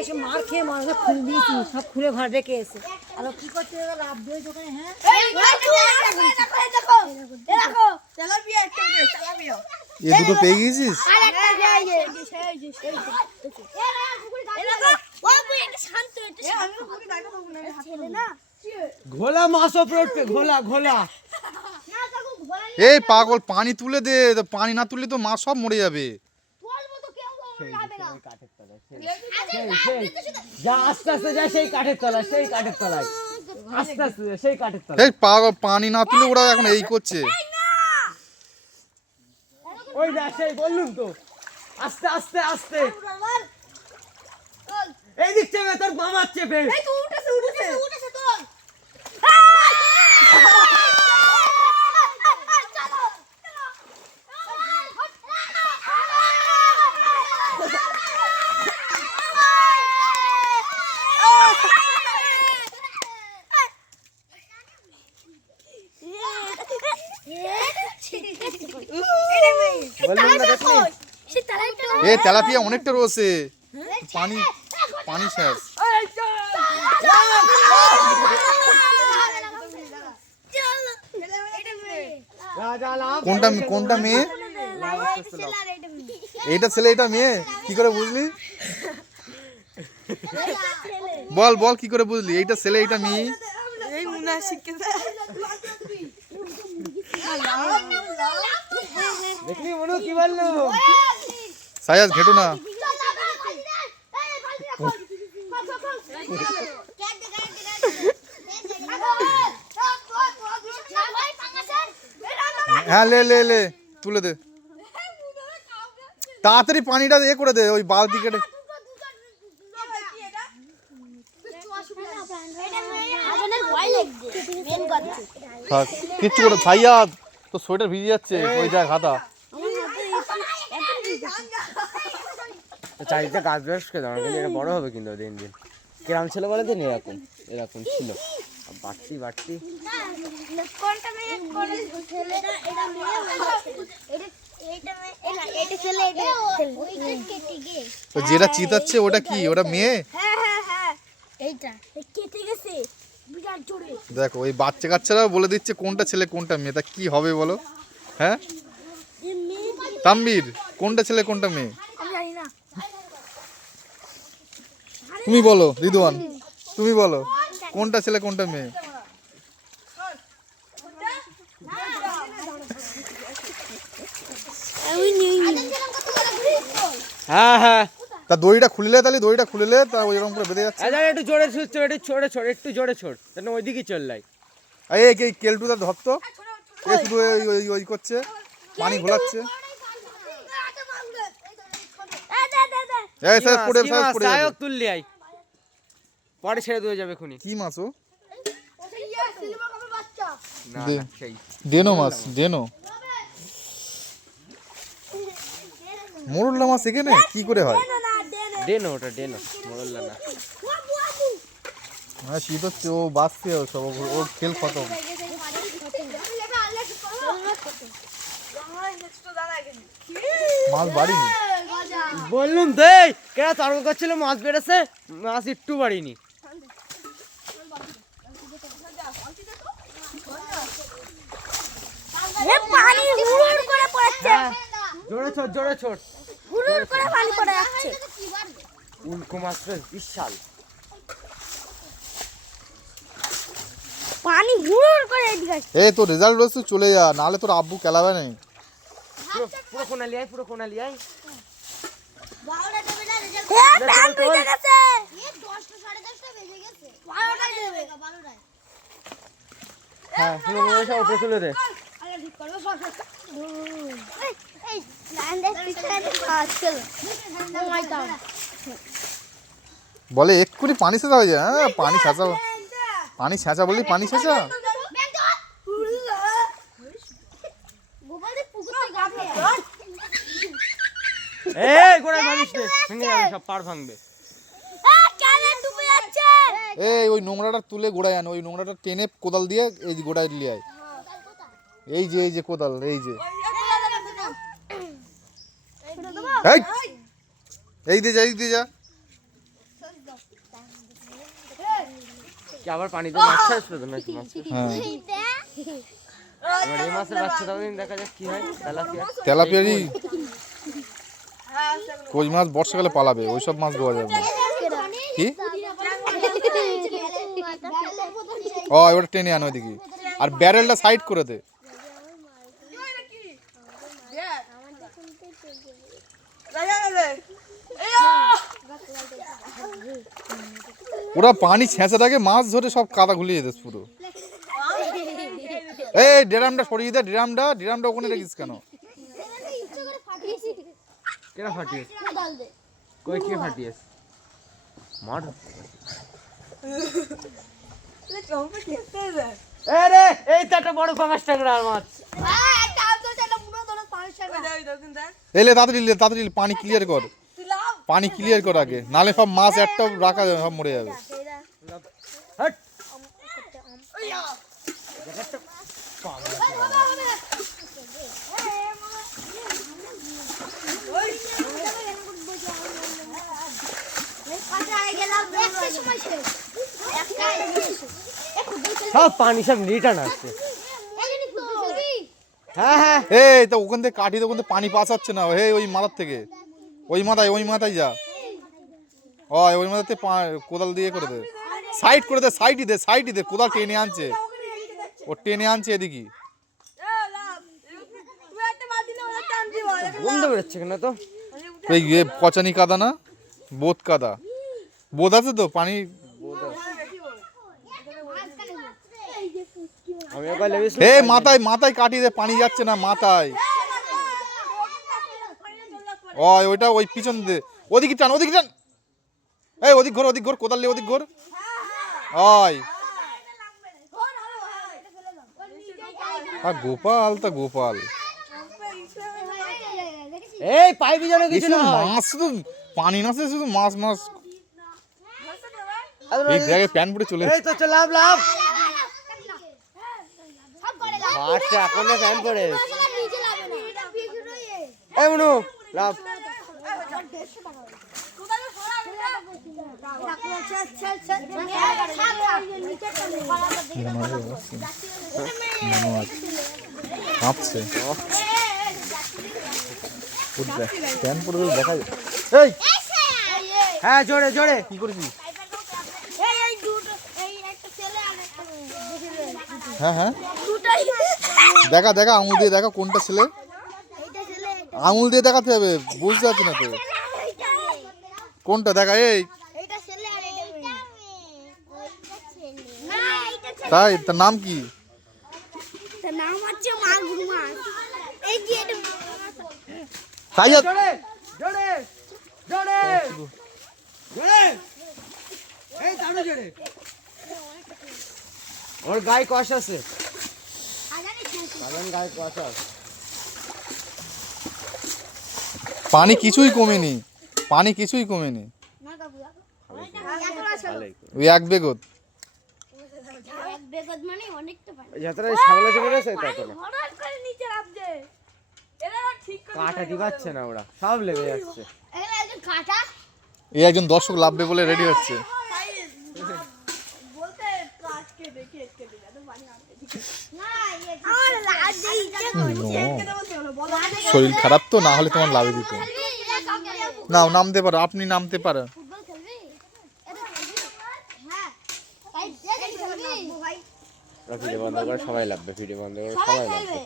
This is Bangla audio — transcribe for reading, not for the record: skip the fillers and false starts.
এসে মার খেয়ে মানুষ খুলে দিয়েছি, সব খুলে ঘর রেখে এসে আর কি করছে লাভ দিয়ে দোকানে। হ্যাঁ এ দুটো পেয়ে গেছিস? ঘোলা মাছ অপলোড পে ঘোলা ঘোলা। এই পাগল পানি তুলে দে, পানি না তুললে তো মাছ সব মরে যাবে। যা আস্তে আস্তে যা সেই কাঠের তলায়, সেই কাঠের তলায় আস্তে আস্তে যা সেই কাঠের তলায়। এই পাগল পানি না তুলে ওরা এখন এই করছে। ওই দেখ সেই বললুম তো, আস্তে আস্তে আস্তে এই দিক চেপে তোর মামার চেপে। এ তেলাপিয়া অনেকটা রয়েছে, পানি পানি শেষ। কোনটা কোনটা মেয়ে? এইটা ছেলে এটা মেয়ে, কি করে বুঝলি? বল বল কি করে বুঝলি এইটা ছেলে এইটা মেয়ে? দেখলি মনু কি বললো? সায়াজ ঘেটো না। হ্যাঁ লে লে লে তুলে দে তাড়াতাড়ি, পানিটা এ করে দে ওই বালতি কেটে। কিচ্ছু করে ভাইয়া তো সোয়েটার ভিজে যাচ্ছে, ওই যা খাতা। চারিটা গাছ বেশ খেতে আমার, কিন্তু এটা বড় হবে কিন্তু দিন দিন। কেরাম ছিল বলে দিন এরকম এরকম ছিল, বাড়তি বাড়তি। তো যেটা চিতাচ্ছে ওটা কি? ওটা মেয়ে? দেখো ওই বাচ্চা কাচ্চারাও বলে দিচ্ছে কোনটা ছেলে কোনটা মেয়ে, তা কি হবে বলো? হ্যাঁ তাম্বির, কোনটা ছেলে কোনটা মেয়ে তুমি বলো? রিদওয়ান তুমি বলো কোনটা ছেলে কোনটা মেয়ে? হ্যাঁ হ্যাঁ তা দড়িটা খুললে, তাহলে দড়িটা খুললে তা ওইরকম করে বেঁধে যাচ্ছে। একটু জোরে ছুটছ, একটু ছোড়ে ছোড়, একটু জোরে ছোড়, যেন ওইদিকে চললাই। এই কেলটুটা ধরতো, এ শুধু ওই করছে, পানি ঘোলাচ্ছে। এই স্যার পড়ে যাবে, তুললি আই পরে ছেড়ে দিয়ে যাবে খুনি। কি মাছ ও? না সেই ডেনো মাছ, ডেনো মোরলা মাছ এখানে কি করে হয়? ডেনো, ওটা ডেনো, মোরল্লা না। হ্যাঁ শীত হচ্ছে, ও বাঁচছে, ও সব ওর খেল খতম। মাছ বাড়িনি বললুম দেই কেন তর্ক করছিল, মাছ বেড়েছে, মাছ একটু বাড়িনি। জোরে ছোট জোরে ছোট, উল্কো মাছ বিশাল পানি হুড় করে এদিকে। এই তো রেজাল্ট রয়েছে, চলে যা, নাহলে তোর আব্বু খেলাবে না। পুরো কোনালি আই, পুরো কোনালি আই। হ্যাঁ তুলে দে। বলে এক্ষুনি পানি ছেঁচা হয়ে যায়। হ্যাঁ পানি ছেঁচা, পানি ছেঁচা বললি পানি ছেঁচা। এই গোড়ায় ভাঙিস রে, ভেঙে যাবে সব, পাড় ভাঙবে। এই ওই নোংরাটা তুলে গোড়ায় আন, ওই নোংরাটা টেনে কোদাল দিয়ে এই গোড়ায় নিয়ে আয়। এই যে কোদাল, এই যে এই দিয়ে যা, এই দিয়ে যা। কি আবার পানিতে মাছ ছাড়বে তো নাকি মাছ? হ্যাঁ এবার এই মাছের বাচ্চা ততদিন দেখা যাক কি হয়। তেলাপিয়া তেলাপিয়ারি কই মাছ বর্ষাকালে পালাবে, ওইসব মাছ পাওয়া যাবে না। কি ও এবার টেনে আনো ওইদিকে, আর ব্যারেলটা সাইড করে দে। ওরা পানি ছেঁচে থাকে, মাছ ধরে সব কাদা ঘুলিয়ে যেতে পুরো। এই ড্রামটা সরিয়ে দে, ড্রামটা ওখানে রেখিস কেন? কেন ফাটিয়েছ? কই কে ফাটিয়েছ? মার আরে এই তো একটা বড় 5 টাকার মাছ। এলে তাড়াতাড়ি পানি ক্লিয়ার কর, পানি ক্লিয়ার কর আগে, নালে সব মাছ একটা রাখা যাবে, সব মরে যাবে। হট সব পানি সব রিটার্ন আসছে। হ্যাঁ হ্যাঁ এই তো ওখান থেকে কাঠি, ওখান থেকে পানি পাসাচ্ছে না, হে ওই মাথার থেকে, ওই মাথায় যা, ওই মাথাতে কোদাল দিয়ে করে দে, সাইড করে দে, সাইডই দে, কোদাল টেনে আনছে, ও টেনে আনছে এদিকে। গন্ধ বেরোচ্ছে কেন তো? এই পচানি কাদা না, বোধ কাদা, বোধ আছে তো পানি। আমি একবার লেবিস হে মাথায় কাটি দে, পানি যাচ্ছে না মাথায়। ওইটা ওই পিছন দে, ওদিকে টান, এই ওদিক ঘোর, কোদাল নিয়ে ওদিক ঘোর। গোপাল এই পাইবি যেন কিছু না হয়। মাছ শুধু পানি না, শুধু মাছ। এই দেখে প্যান পরে চলে এই তো লাভ আচ্ছা এখন না প্যান পরে এই মনু লাভ কাঁপছে, প্যান পরে দেখা যায়। এই হ্যাঁ জোরে কি করেছিস? হ্যাঁ দেখা আঙুল দিয়ে দেখা কোনটা ছেলে, আঙুল দিয়ে দেখাতে হবে, বুঝতে পারছি না তো কোনটা দেখা। এই তাই, তার নাম কি? তাই ওর গায়ে কষ আছে, গায়ে কষ আছে। পানি কিছুই কমেনি, ওই এক বেগত। যতটা সামনে চলে গেছে ততটা কাটা দিবাচ্ছে না, ওরা সব লেগে যাচ্ছে। এই একজন দর্শক লাভবে বলে রেডি হচ্ছে। শরীর খারাপ তো, না হলে তোমার লাভে দিত। নাও নামতে পারো, আপনি নামতে পারেন। ভিডিও বন্ধ করে সবাই লাগবে, ভিডিও বন্ধ করে সবাই লাগবে।